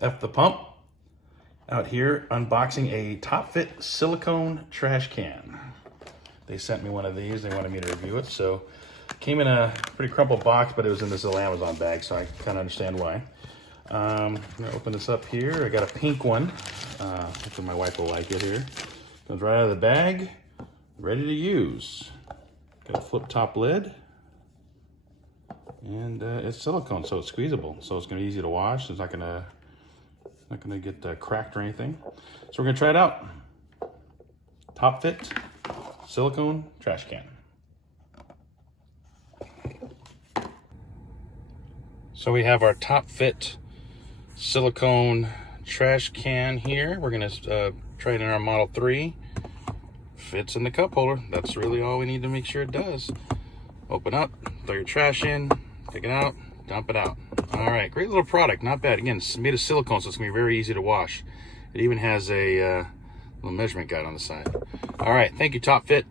F the Pump out here unboxing a TopFit silicone trash can. They sent me one of these. They wanted me to review it. So came in a pretty crumpled box, but it was in this little Amazon bag, so I kind of understand why. I'm gonna open this up here. I got a pink one. Hopefully my wife will like it here. Comes right out of the bag, ready to use. Got a flip top lid. And it's silicone, so it's squeezable. So it's gonna be easy to wash. It's not gonna get cracked or anything. So we're gonna try it out. TopFit silicone trash can. So we have our TopFit silicone trash can here. We're gonna try it in our Model 3. Fits in the cup holder. That's really all we need to make sure it does. Open up, throw your trash in, take it out, dump it out. All right, great little product, not bad. Again, it's made of silicone, so it's gonna be very easy to wash. It even has a little measurement guide on the side. All right, thank you, TopFit.